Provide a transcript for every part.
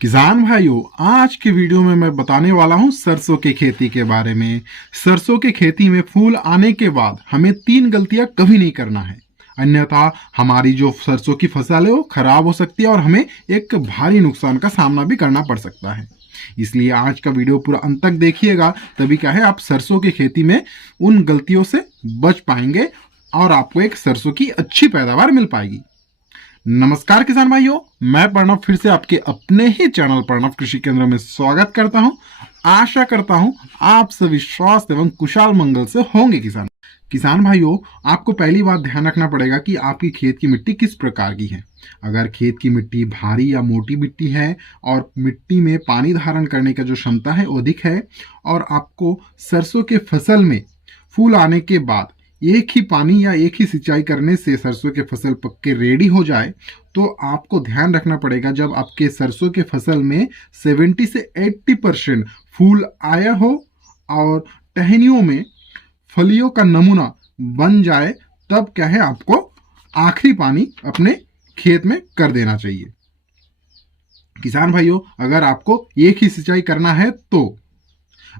किसान भाइयों, आज के वीडियो में मैं बताने वाला हूं सरसों की खेती के बारे में। सरसों की खेती में फूल आने के बाद हमें 3 गलतियां कभी नहीं करना है, अन्यथा हमारी जो सरसों की फसल है वो खराब हो सकती है और हमें एक भारी नुकसान का सामना भी करना पड़ सकता है। इसलिए आज का वीडियो पूरा अंत तक देखिएगा, तभी क्या है आप सरसों की खेती में उन गलतियों से बच पाएंगे और आपको एक सरसों की अच्छी पैदावार मिल पाएगी। नमस्कार किसान भाइयों, मैं प्रणव फिर से आपके अपने ही चैनल प्रणव कृषि केंद्र में स्वागत करता हूं। आशा करता हूं आप सभी स्वस्थ एवं कुशल मंगल से होंगे। किसान भाइयों, आपको पहली बात ध्यान रखना पड़ेगा कि आपकी खेत की मिट्टी किस प्रकार की है। अगर खेत की मिट्टी भारी या मोटी मिट्टी है और मिट्टी में पानी धारण करने का जो क्षमता है वो अधिक है और आपको सरसों के फसल में फूल आने के बाद एक ही पानी या एक ही सिंचाई करने से सरसों के फसल पक के रेडी हो जाए, तो आपको ध्यान रखना पड़ेगा जब आपके सरसों के फसल में 70 से 80% फूल आया हो और टहनियों में फलियों का नमूना बन जाए, तब क्या है आपको आखिरी पानी अपने खेत में कर देना चाहिए। किसान भाइयों, अगर आपको एक ही सिंचाई करना है तो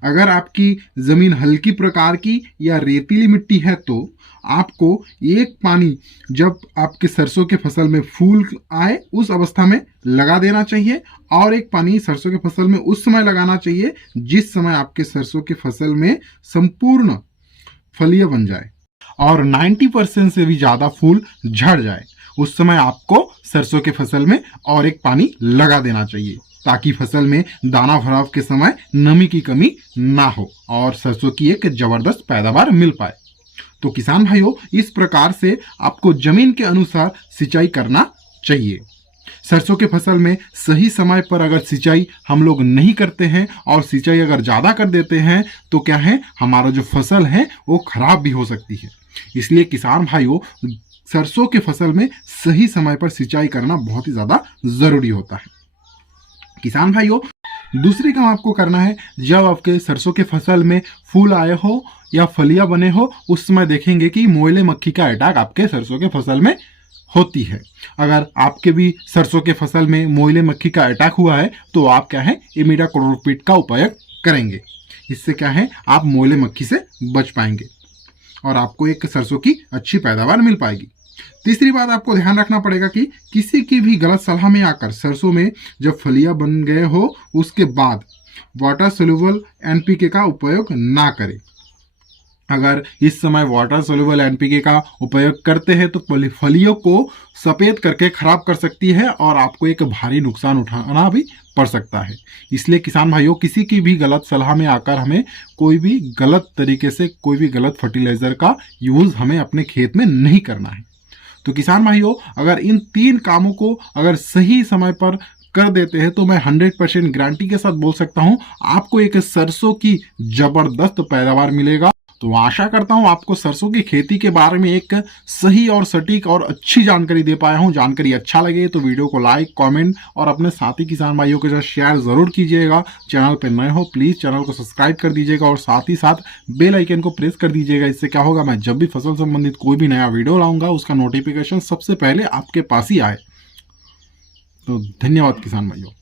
अगर आपकी जमीन हल्की प्रकार की या रेतीली मिट्टी है तो आपको एक पानी जब आपके सरसों के फसल में फूल आए उस अवस्था में लगा देना चाहिए और एक पानी सरसों के फसल में उस समय लगाना चाहिए जिस समय आपके सरसों के फसल में संपूर्ण फलियां बन जाए और 90% से भी ज्यादा फूल झड़ जाए। उस समय आपको सरसों के फसल में और एक पानी लगा देना चाहिए ताकि फसल में दाना भराव के समय नमी की कमी ना हो और सरसों की एक जबरदस्त पैदावार मिल पाए। तो किसान भाइयों, इस प्रकार से आपको जमीन के अनुसार सिंचाई करना चाहिए। सरसों के फसल में सही समय पर अगर सिंचाई हम लोग नहीं करते हैं और सिंचाई अगर ज्यादा कर देते हैं तो क्या है हमारा जो फसल है वो खराब भी हो सकती है। इसलिए किसान भाइयों, सरसों के फसल में सही समय पर सिंचाई करना बहुत ही ज्यादा जरूरी होता है। किसान भाइयों, दूसरी काम आपको करना है, जब आपके सरसों के फसल में फूल आए हो या फलियां बने हो उस समय देखेंगे कि मोयले मक्खी का अटैक आपके सरसों के फसल में होती है। अगर आपके भी सरसों के फसल में मोयले मक्खी का अटैक हुआ है तो आप क्या है इमिडाक्लोप्रिड का उपयोग करेंगे। इससे क्या है आप मोयले मक्खी से बच पाएंगे और आपको एक सरसों की अच्छी पैदावार मिल पाएगी। तीसरी बात आपको ध्यान रखना पड़ेगा कि किसी की भी गलत सलाह में आकर सरसों में जब फलियां बन गए हो उसके बाद वाटर सोल्यूबल एनपीके का उपयोग ना करें। अगर इस समय वाटर सोल्यूबल एनपीके का उपयोग करते हैं तो फलियों को सफेद करके खराब कर सकती है और आपको एक भारी नुकसान उठाना भी पड़ सकता है। इसलिए किसान भाइयों, किसी की भी गलत सलाह में आकर हमें कोई भी गलत तरीके से कोई भी गलत फर्टिलाइजर का यूज हमें अपने खेत में नहीं करना है। तो किसान भाइयों, अगर इन 3 कामों को अगर सही समय पर कर देते हैं तो मैं 100% गारंटी के साथ बोल सकता हूं आपको एक सरसों की जबरदस्त पैदावार मिलेगा। तो आशा करता हूं आपको सरसों की खेती के बारे में एक सही और सटीक और अच्छी जानकारी दे पाया हूं। जानकारी अच्छा लगे तो वीडियो को लाइक, कमेंट और अपने साथी किसान भाइयों के साथ शेयर जरूर कीजिएगा। चैनल पर नए हो प्लीज चैनल को सब्सक्राइब कर दीजिएगा और साथ ही साथ बेल आइकन को प्रेस कर दीजिएगा। इससे क्या होगा, मैं जब भी फसल संबंधित कोई भी नया वीडियो लाऊंगा उसका नोटिफिकेशन सबसे पहले आपके पास ही आए। तो धन्यवाद किसान भाइयों।